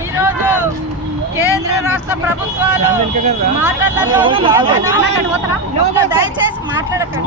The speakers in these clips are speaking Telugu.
ఈరోజు కేంద్ర రాష్ట్ర ప్రభుత్వాలు మాటలలో దయచేసి మాట్లాడకండి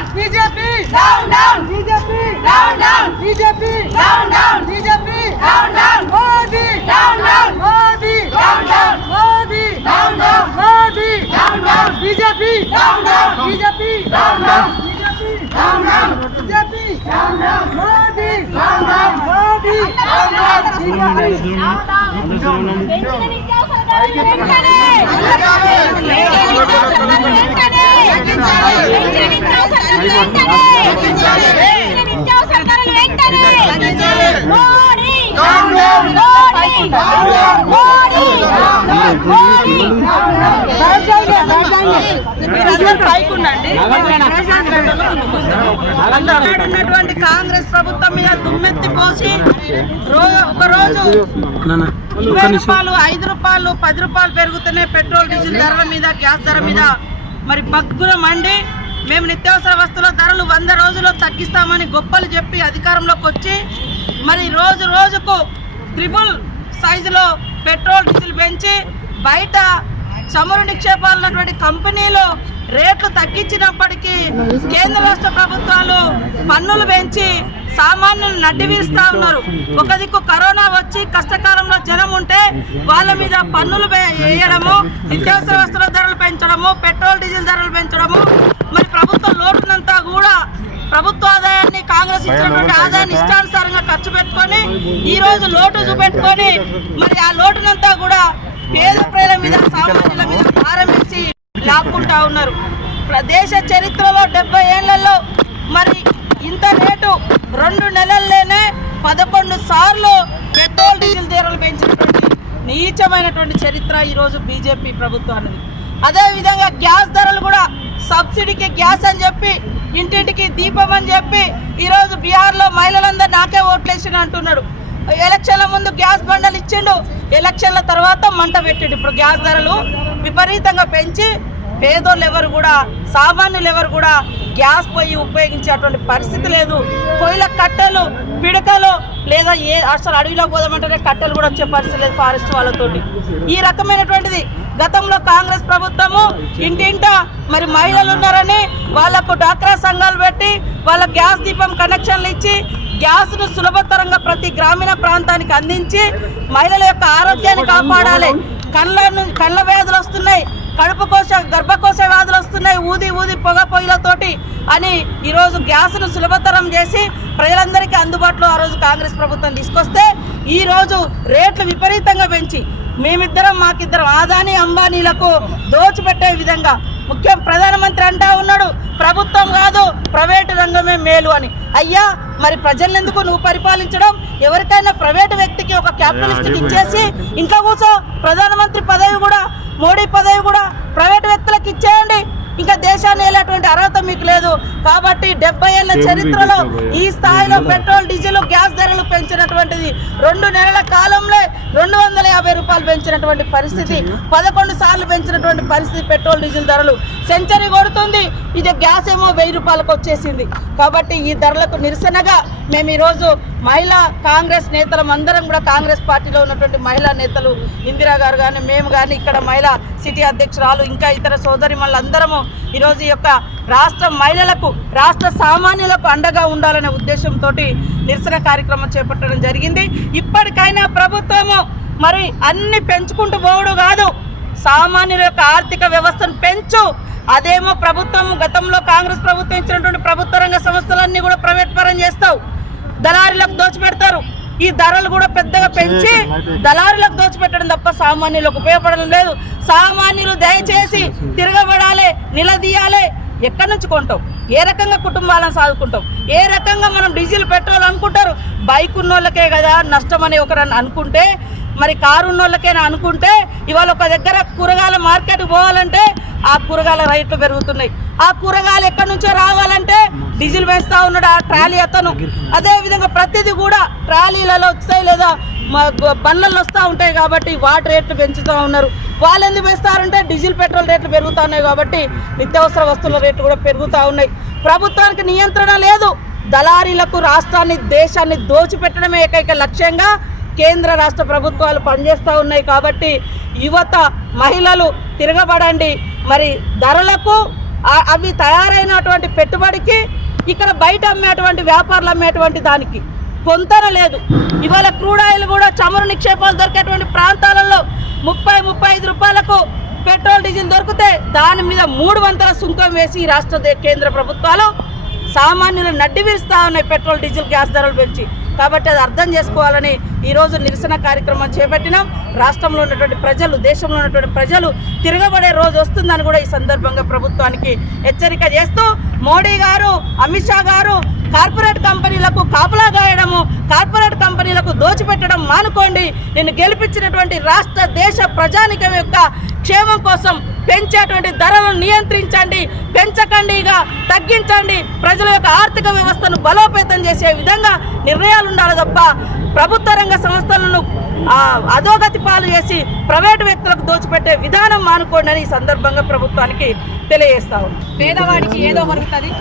down down BJP. Down BJP down down BJP. Down down Modi. Down down Modi. Down down BJP పెంచిన నిత్యావసర ధరలు వెంటనే పెంచిన నిత్యావసర ధరలు ఉన్నటువంటి కాంగ్రెస్ ప్రభుత్వం మీద దుమ్మెత్తి పోసి రోజు ఒక రోజు ఇరవై రూపాయలు ఐదు రూపాయలు పది రూపాయలు పెరుగుతున్నాయి పెట్రోల్ డీజిల్ ధరల మీద గ్యాస్ ధర మీద మరి బగ్గున మండి మేము నిత్యావసర వస్తువుల ధరలు వంద రోజుల్లో తగ్గిస్తామని గొప్పలు చెప్పి అధికారంలోకి వచ్చి మరి రోజు రోజుకు ట్రిపుల్ సైజులో పెట్రోల్ డీజిల్ పెంచి బయట చమురు నిక్షేపాలు ఉన్నటువంటి కంపెనీలు రేట్లు తగ్గించినప్పటికీ కేంద్ర రాష్ట్ర ప్రభుత్వాలు పన్నులు పెంచి సామాన్యులు నడ్డి ఉన్నారు. ఒక దిక్కు కరోనా వచ్చి కష్టకాలంలో జనం ఉంటే వాళ్ళ మీద పన్నులు వేయడము నిత్యావసర వస్తువుల ధరలు పెంచడము పెట్రోల్ డీజిల్ ధరలు పెంచడము. మరి ప్రభుత్వం లోటునంతా కూడా ప్రభుత్వ ఆదాయాన్ని కాంగ్రెస్ ఇచ్చినటువంటి ఆదాయాన్ని ఇష్టానుసారంగా ఖర్చు పెట్టుకొని ఈ రోజు లోటు చూపెట్టుకొని మరి ఆ లోటునంతా కూడా పేద ప్రజల మీద సామాన్యుల మీద భారం వేసి లాక్కుంటా ఉన్నారు. దేశ చరిత్రలో డెబ్బై ఏళ్ళలో మరి ఇంత రేటు రెండు నెలల్లోనే పదకొండు సార్లు పెట్రోల్ డీజిల్ ధరలు పెంచినటువంటి నీచమైనటువంటి చరిత్ర ఈరోజు బీజేపీ ప్రభుత్వానికి అదేవిధంగా గ్యాస్ ధరలు కూడా సబ్సిడీకి గ్యాస్ అని చెప్పి ఇంటింటికి దీపం అని చెప్పి ఈరోజు బీహార్లో మహిళలందరూ నాకే ఓట్లేసిన అంటున్నాడు. ఎలక్షన్ల ముందు గ్యాస్ బండలు ఇచ్చిండు. ఎలక్షన్ల తర్వాత మంట పెట్టిండు. ఇప్పుడు గ్యాస్ ధరలు విపరీతంగా పెంచి పేదోళ్ళు ఎవరు కూడా సామాన్యులు ఎవరు కూడా గ్యాస్ పొయ్యి ఉపయోగించేటువంటి పరిస్థితి లేదు. పొయ్యిల కట్టెలు పిడకలు లేదా ఏ అసలు అడవిలోకి పోదామంటేనే కట్టెలు కూడా వచ్చే పరిస్థితి లేదు ఫారెస్ట్ వాళ్ళతోటి. ఈ రకమైనటువంటిది గతంలో కాంగ్రెస్ ప్రభుత్వము ఇంటింట మరి మహిళలు ఉన్నారని వాళ్ళకు డాక్రా సంఘాలు పెట్టి వాళ్ళ గ్యాస్ దీపం కనెక్షన్లు ఇచ్చి గ్యాస్ను సులభతరంగా ప్రతి గ్రామీణ ప్రాంతానికి అందించి మహిళల యొక్క ఆరోగ్యాన్ని కాపాడాలి. కళ్ళ కళ్ళ వ్యాధులు వస్తున్నాయి. కడుపు కోశ గర్భకోశ వ్యాధులు వస్తున్నాయి. ఊది ఊది పొగ పొయ్యిలతోటి అని ఈరోజు గ్యాస్ను సులభతరం చేసి ప్రజలందరికీ అందుబాటులో ఆ రోజు కాంగ్రెస్ ప్రభుత్వం తీసుకొస్తే ఈరోజు రేట్లు విపరీతంగా పెంచి మేమిద్దరం మాకిద్దరం ఆదాని అంబానీలకు దోచిపెట్టే విధంగా ముఖ్యం ప్రధానమంత్రి అంటా ఉన్నాడు. ప్రభుత్వం కాదు ప్రైవేటు రంగమే మేలు అని. అయ్యా మరి ప్రజలను ఎందుకు నువ్వు పరిపాలించడం? ఎవరికైనా ప్రైవేటు వ్యక్తికి ఒక క్యాపిటలిస్ట్కి ఇచ్చేసి ఇంట్లో కూర్చో. ప్రధానమంత్రి పదవి కూడా మోడీ పదవి కూడా ప్రైవేటు దేశాన్ని వెళ్ళేటువంటి అర్హత మీకు లేదు. కాబట్టి డెబ్బై ఏళ్ళ చరిత్రలో ఈ స్థాయిలో పెట్రోల్ డీజిల్ గ్యాస్ ధరలు పెంచినటువంటిది రెండు నెలల కాలంలో రెండు వందల యాభై రూపాయలు పెంచినటువంటి పరిస్థితి పదకొండు సార్లు పెంచినటువంటి పరిస్థితి పెట్రోల్ డీజిల్ ధరలు. సెంచరీ కొడుతుంది. ఇది గ్యాస్ ఏమో వెయ్యి రూపాయలకు వచ్చేసింది. కాబట్టి ఈ ధరలకు నిరసనగా మేము ఈరోజు మహిళా కాంగ్రెస్ నేతలం అందరం కూడా కాంగ్రెస్ పార్టీలో ఉన్నటువంటి మహిళా నేతలు ఇందిరా గారు కానీ మేము కానీ ఇక్కడ మహిళా సిటీ అధ్యక్షురాలు ఇంకా ఇతర సోదరి అందరము ఈరోజు ఈ యొక్క రాష్ట్ర మహిళలకు రాష్ట్ర సామాన్యులకు అండగా ఉండాలనే ఉద్దేశంతో నిరసన కార్యక్రమం చేపట్టడం జరిగింది. ఇప్పటికైనా ప్రభుత్వము మరి అన్ని పెంచుకుంటూ పోవడం కాదు. సామాన్యుల యొక్క ఆర్థిక వ్యవస్థను పెంచు. అదేమో ప్రభుత్వం గతంలో కాంగ్రెస్ ప్రభుత్వం ఇచ్చినటువంటి ప్రభుత్వ రంగ సంస్థలన్నీ కూడా ప్రైవేట్ పరం చేస్తావు. దళారీలకు దోచిపెడతారు. ఈ ధరలు కూడా పెద్దగా పెంచి దళారులకు దోచిపెట్టడం తప్ప సామాన్యులకు ఉపయోగపడడం లేదు. సామాన్యులు దయచేసి తిరగబడాలి నిలదీయాలి. ఎక్కడి నుంచి కొంటాం? ఏ రకంగా కుటుంబాలను సాదుకుంటాం? ఏ రకంగా మనం డీజిల్ పెట్రోల్ అనుకుంటారు? బైక్ ఉన్నోళ్ళకే కదా నష్టం అని ఒకరు అనుకుంటే మరి కారు ఉన్నోళ్ళకేనా అనుకుంటే ఇవాళ ఒక దగ్గర కూరగాయల మార్కెట్ పోవాలంటే ఆ కూరగాయల రేట్లు పెరుగుతున్నాయి. ఆ కూరగాయలు ఎక్కడి నుంచో రావాలంటే డీజిల్ వేస్తా ఉన్నాడు ఆ ట్రాలీ అతను. అదేవిధంగా ప్రతిదీ కూడా ట్రాలీలలో వస్తాయి లేదా బండ్లలో వస్తూ ఉంటాయి కాబట్టి వాటి రేట్లు పెంచుతూ ఉన్నారు. వాళ్ళు ఎందుకు వేస్తారంటే డీజిల్ పెట్రోల్ రేట్లు పెరుగుతూ ఉన్నాయి కాబట్టి నిత్యావసర వస్తువుల రేట్లు కూడా పెరుగుతూ ఉన్నాయి. ప్రభుత్వానికి నియంత్రణ లేదు. దళారీలకు రాష్ట్రాన్ని దేశాన్ని దోచిపెట్టడమే ఏకైక లక్ష్యంగా కేంద్ర రాష్ట్ర ప్రభుత్వాలు పనిచేస్తూ ఉన్నాయి కాబట్టి యువత మహిళలు తిరగబడండి. మరి ధరలకు అవి తయారైనటువంటి పెట్టుబడికి ఇక్కడ బయట అమ్మేటువంటి వ్యాపారులు అమ్మేటువంటి దానికి పొంతన లేదు. ఇవాళ క్రూడ్ ఆయిల్ కూడా చమురు నిక్షేపాలు దొరికేటువంటి ప్రాంతాలలో ముప్పై ముప్పై ఐదు రూపాయలకు పెట్రోల్ డీజిల్ దొరికితే దాని మీద మూడు వందల సుంకం వేసి ఈ రాష్ట్ర దే- కేంద్ర ప్రభుత్వాలు సామాన్యులు నడ్డి విరుస్తూ ఉన్నాయి పెట్రోల్ డీజిల్ గ్యాస్ ధరలు పెంచి. కాబట్టి అది అర్థం చేసుకోవాలని ఈరోజు నిరసన కార్యక్రమం చేపట్టినాం. రాష్ట్రంలో ఉన్నటువంటి ప్రజలు దేశంలో ఉన్నటువంటి ప్రజలు తిరగబడే రోజు వస్తుందని కూడా ఈ సందర్భంగా ప్రభుత్వానికి హెచ్చరిక చేస్తూ మోడీ గారు అమిత్ షా గారు కార్పొరేట్ కంపెనీలకు కాపలా గాయడము కార్పొరేట్ కంపెనీలకు దోచిపెట్టడం మానుకోండి. నేను గెలిపించినటువంటి రాష్ట్ర దేశ ప్రజానికం యొక్క క్షేమం కోసం పెంచేటువంటి ధరలను నియంత్రించండి. పెంచకండి ఇక తగ్గించండి. ప్రజల యొక్క ఆర్థిక వ్యవస్థను బలోపేతం చేసే విధంగా నిర్ణయాలు ఉండాలి తప్ప ప్రభుత్వ రంగ సంస్థలను అధోగతి పాలు చేసి ప్రైవేటు వ్యక్తులకు దోచిపెట్టే విధానం మానుకోండి అని ఈ సందర్భంగా ప్రభుత్వానికి తెలియజేస్తాము పేదవాడికి ఏదో మరుగుతుంది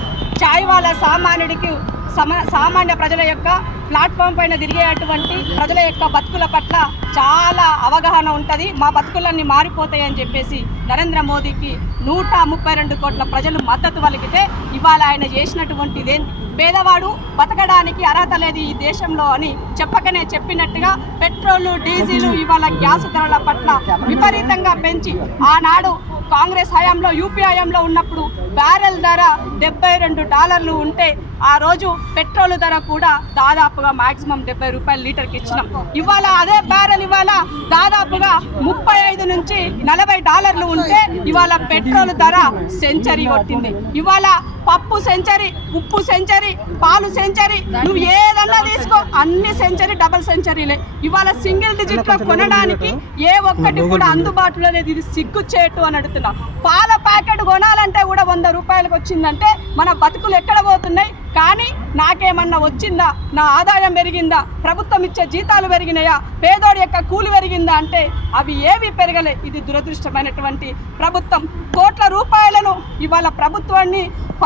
ఛాయ్ వాళ్ళ సామాన్యుడికి సామాన్య ప్రజల యొక్క ప్లాట్ఫామ్ పైన తిరిగేటువంటి ప్రజల యొక్క బతుకుల పట్ల చాలా అవగాహన ఉంటుంది. మా బతుకులన్నీ మారిపోతాయని చెప్పేసి నరేంద్ర మోదీకి నూట ముప్పై రెండు కోట్ల ప్రజలు మద్దతు వలికితే ఇవాళ ఆయన చేసినటువంటిదే పేదవాడు బతకడానికి అర్హత లేదు ఈ దేశంలో అని చెప్పకనే చెప్పినట్టుగా పెట్రోల్ డీజిల్ ఇవాళ గ్యాస్ ధరల పట్ల విపరీతంగా పెంచి ఆనాడు కాంగ్రెస్ హయాంలో యూపీ హయాంలో ఉన్నప్పుడు బ్యారెల్ ధర డెబ్బై రెండు డాలర్లు ఉంటే ఆ రోజు పెట్రోల్ ధర కూడా దాదాపుగా మాక్సిమం డెబ్బై రూపాయలు లీటర్కి ఇచ్చినాం. ఇవాళ అదే బ్యారెల్ ఇవాళ దాదాపుగా ముప్పై ఐదు నుంచి నలభై డాలర్లు ఉంటే ఇవాళ పెట్రోల్ ధర సెంచరీ కొట్టింది. ఇవాళ పప్పు సెంచరీ ఉప్పు సెంచరీ పాలు సెంచరీ నువ్వు ఏదన్నా తీసుకో. అన్ని సెంచరీ డబల్ సెంచరీలే ఇవాళ సింగిల్ డిజిట్లో కొనడానికి ఏ ఒక్కటి కూడా అందుబాటులో లేదు. ఇది సిగ్గు చేటు అని అడుగుతున్నా. పాల ప్యాకెట్ కొనాలంటే కూడా వంద రూపాయలకు వచ్చిందంటే మన బతుకులు ఎక్కడ పోతున్నాయి? కానీ నాకేమన్నా వచ్చిందా? నా ఆదాయం పెరిగిందా? ప్రభుత్వం ఇచ్చే జీతాలు పెరిగినాయా? పేదోడి యొక్క కూలి పెరిగిందా అంటే అవి ఏవి పెరగలే? ఇది దురదృష్టమైనటువంటి ప్రభుత్వం. కోట్ల రూపాయలను ఇవాళ ప్రభుత్వాన్ని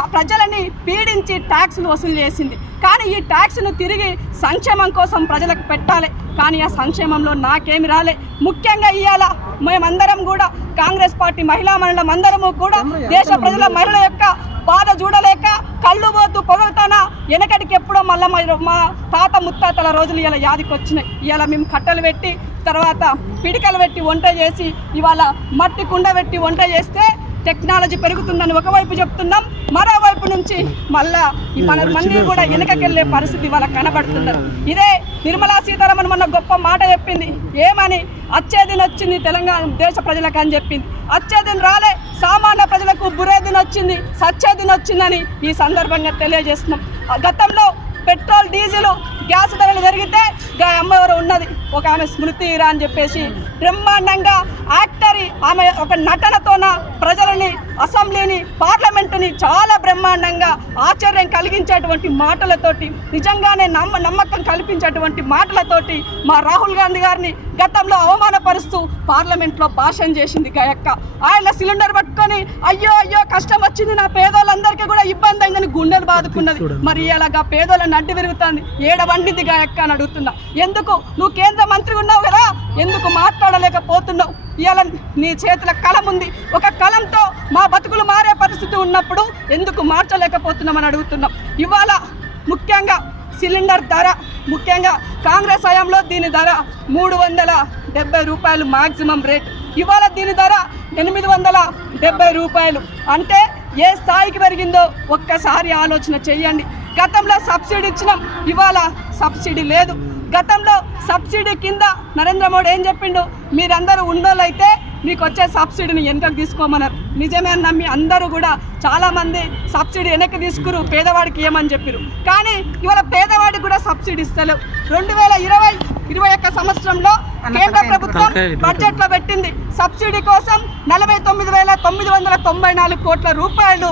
ప్రజలని పీడించి ట్యాక్సులు వసూలు చేసింది. కానీ ఈ ట్యాక్స్ను తిరిగి సంక్షేమం కోసం ప్రజలకు పెట్టాలి. కానీ ఆ సంక్షేమంలో నాకేమి రాలే. ముఖ్యంగా ఇవాళ మేమందరం కూడా కాంగ్రెస్ పార్టీ మహిళా మండలం అందరము కూడా దేశ ప్రజల మహిళల యొక్క బాధ చూడలేక కళ్ళు పోతూ పొగలుతానా వెనకటికి ఎప్పుడో మళ్ళీ మా- మా తాత ముత్తాతల రోజులు ఇలా యాదికి వచ్చినాయి ఇవాళ మేము కట్టెలు పెట్టి తర్వాత పిడికలు పెట్టి వంట చేసి ఇవాళ మట్టి కుండ పెట్టి వంట చేస్తే టెక్నాలజీ పెరుగుతుందని ఒకవైపు చెప్తున్నాం మరోవైపు నుంచి మళ్ళా ఈ మన మంది కూడా వెనకకెళ్ళే పరిస్థితి వాళ్ళ కనబడుతున్నారు ఇదే నిర్మలా సీతారామన్ మొన్న గొప్ప మాట చెప్పింది. ఏమని? అచ్చేదిన వచ్చింది తెలంగాణ దేశ ప్రజలకు అని చెప్పింది. అచ్చేదిన రాలే సామాన్య ప్రజలకు బురేదిన వచ్చింది సచ్చేదిన వచ్చిందని ఈ సందర్భంగా తెలియజేస్తున్నాం. గతంలో పెట్రోల్ డీజిల్ గ్యాస్ ధరలు పెరిగితే గా అమ్మ ఎవరు ఉన్నది. ఒక ఆమె స్మృతి ఇరా అని చెప్పేసి బ్రహ్మాండంగా యాక్టరీ ఆమె ఒక నటనతోన ప్రజలని అసెంబ్లీని పార్లమెంటుని చాలా బ్రహ్మాండంగా ఆశ్చర్యం కలిగించేటువంటి మాటలతోటి నిజంగానే నమ్మ నమ్మకం కల్పించేటువంటి మాటలతోటి మా రాహుల్ గాంధీ గారిని గతంలో అవమానపరుస్తూ పార్లమెంట్లో భాషణ చేసింది గాయక్క. ఆయన సిలిండర్ పట్టుకొని అయ్యో అయ్యో కష్టం వచ్చింది నా పేదోళ్ళందరికీ కూడా ఇబ్బంది అయిందని గుండెలు బాదుకున్నది. మరి ఇలాగా పేదోళ్ళని అడ్డు పెరుగుతుంది ఏడ వండింది గాయక్క అని అడుగుతున్నా. ఎందుకు? నువ్వు కేంద్ర మంత్రి ఉన్నావు కదా? ఎందుకు మాట్లాడలేకపోతున్నావు? ఇవాళ నీ చేతుల కలం ఉంది. ఒక కలంతో మా బతుకులు మారే పరిస్థితి ఉన్నప్పుడు ఎందుకు మార్చలేకపోతున్నామని అడుగుతున్నాం. ఇవాళ ముఖ్యంగా సిలిండర్ ధర ముఖ్యంగా కాంగ్రెస్ హయాంలో దీని ధర మూడు వందల డెబ్బై రూపాయలు మాక్సిమం రేట్. ఇవాళ దీని ధర ఎనిమిది వందల డెబ్బై రూపాయలు. అంటే ఏ స్థాయికి పెరిగిందో ఒక్కసారి ఆలోచన చేయండి. గతంలో సబ్సిడీ ఇచ్చినాం ఇవాళ సబ్సిడీ లేదు. గతంలో సబ్సిడీ కింద నరేంద్ర మోడీ ఏం చెప్పిండు? మీరందరూ ఉన్నోళ్ళైతే మీకు వచ్చే సబ్సిడీని వెనకకు తీసుకోమన్నారు. నిజమే అని నమ్మి అందరూ కూడా చాలామంది సబ్సిడీ వెనక్కి తీసుకురు పేదవాడికి ఏమని చెప్పారు. కానీ ఇవాళ పేదవాడికి కూడా సబ్సిడీ ఇస్తలేవు. రెండు వేల ఇరవై ఇరవై ఒక్క సంవత్సరంలో కేంద్ర ప్రభుత్వం బడ్జెట్లో పెట్టింది. సబ్సిడీ కోసం నలభై తొమ్మిది వేల తొమ్మిది వందల తొంభై నాలుగు కోట్ల రూపాయలు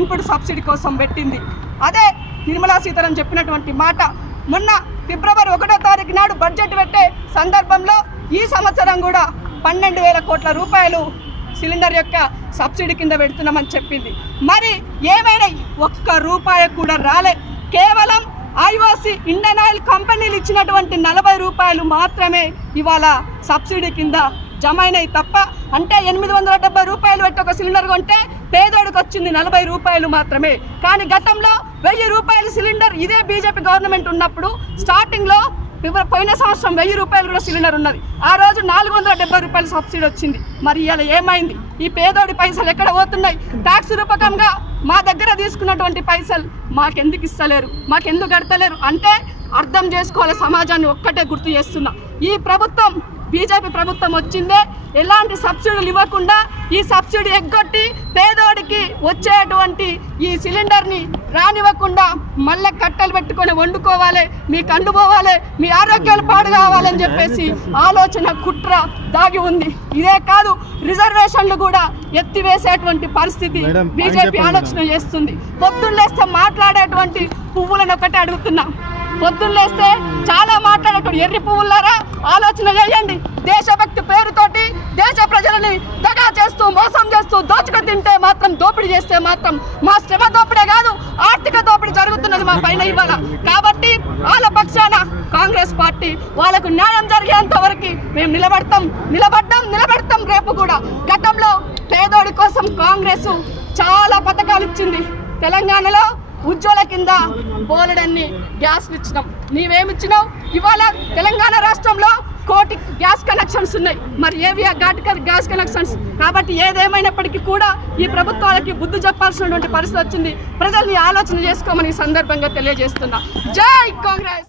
ఇన్పుట్ సబ్సిడీ కోసం పెట్టింది. అదే నిర్మలా సీతారామన్ చెప్పినటువంటి మాట. మొన్న ఫిబ్రవరి ఒకటో తారీఖు నాడు బడ్జెట్ పెట్టే సందర్భంలో ఈ సంవత్సరం కూడా పన్నెండు వేల కోట్ల రూపాయలు సిలిండర్ యొక్క సబ్సిడీ కింద పెడుతున్నామని చెప్పింది. మరి ఏమైనా ఒక్క రూపాయి కూడా రాలే. కేవలం ఐఓసి ఇండియన్ ఆయిల్ కంపెనీలు ఇచ్చినటువంటి నలభై రూపాయలు మాత్రమే ఇవాళ సబ్సిడీ కింద జమ అయినాయి తప్ప అంటే ఎనిమిది వందల డెబ్బై రూపాయలు పెట్టి ఒక సిలిండర్ కొంటే పేదోడికి వచ్చింది నలభై రూపాయలు మాత్రమే. కానీ గతంలో వెయ్యి రూపాయల సిలిండర్ ఇదే బీజేపీ గవర్నమెంట్ ఉన్నప్పుడు స్టార్టింగ్లో పోయిన సంవత్సరం వెయ్యి రూపాయలు కూడా సిలిండర్ ఉన్నది. ఆ రోజు నాలుగు వందల డెబ్బై రూపాయలు సబ్సిడీ వచ్చింది. మరి ఇలా ఏమైంది? ఈ పేదోడి పైసలు ఎక్కడ పోతున్నాయి? ట్యాక్స్ రూపకంగా మా దగ్గర తీసుకున్నటువంటి పైసలు మాకెందుకు ఇస్తలేరు? మాకెందుకు కడతలేరు? అంటే అర్థం చేసుకోవాలి సమాజాన్ని ఒక్కటే గుర్తు చేస్తున్నా. ఈ ప్రభుత్వం బీజేపీ ప్రభుత్వం వచ్చిందే ఎలాంటి సబ్సిడీలు ఇవ్వకుండా ఈ సబ్సిడీ ఎగ్గొట్టి పేదోడికి వచ్చేటువంటి ఈ సిలిండర్ని రానివ్వకుండా మళ్ళీ కట్టెలు పెట్టుకొని వండుకోవాలి మీ కండు పోవాలి మీ ఆరోగ్యాలు పాడు కావాలని చెప్పేసి ఆలోచన కుట్ర దాగి ఉంది. ఇదే కాదు రిజర్వేషన్లు కూడా ఎత్తివేసేటువంటి పరిస్థితి బీజేపీ ఆలోచన చేస్తుంది. పొద్దున్నేస్తే మాట్లాడేటువంటి పువ్వులను ఒకటే అడుగుతున్నా. పొద్దున్నేస్తే చాలా మాట్లాడేటప్పుడు ఎర్రి పువ్వులారా ఆలోచన చేయండి. దేశభక్తి పేరుతోటి దేశ ప్రజలని దగా చేస్తూ మోసం చేస్తూ దోచుకు తింటే మాత్రం దోపిడీ చేస్తే మాత్రం మా శ్రమ దోపిడే కాదు ఆర్థిక దోపిడీ జరుగుతున్నది మా పైన ఇవాళ. కాబట్టి వాళ్ళ పక్షాన కాంగ్రెస్ పార్టీ వాళ్ళకు న్యాయం జరిగేంత వరకు మేము నిలబడతాం. నిలబడ్డాం నిలబెడతాం రేపు కూడా. గతంలో పేదోడి కోసం కాంగ్రెస్ చాలా పథకాలు ఇచ్చింది. తెలంగాణలో ఉజ్వల కింద బోలెడన్ని గ్యాస్లు ఇచ్చినాం. నీవేమిచ్చినావు? ఇవాళ తెలంగాణ రాష్ట్రంలో కోటి గ్యాస్ కనెక్షన్స్ ఉన్నాయి. మరి ఏవి ఆ ఘాటు గ్యాస్ కనెక్షన్స్? కాబట్టి ఏదేమైనప్పటికీ కూడా ఈ ప్రభుత్వాలకి బుద్ధి చెప్పాల్సినటువంటి పరిస్థితి వచ్చింది. ప్రజల్ని ఆలోచన చేసుకోమని ఈ సందర్భంగా తెలియజేస్తున్నా. జై కాంగ్రెస్!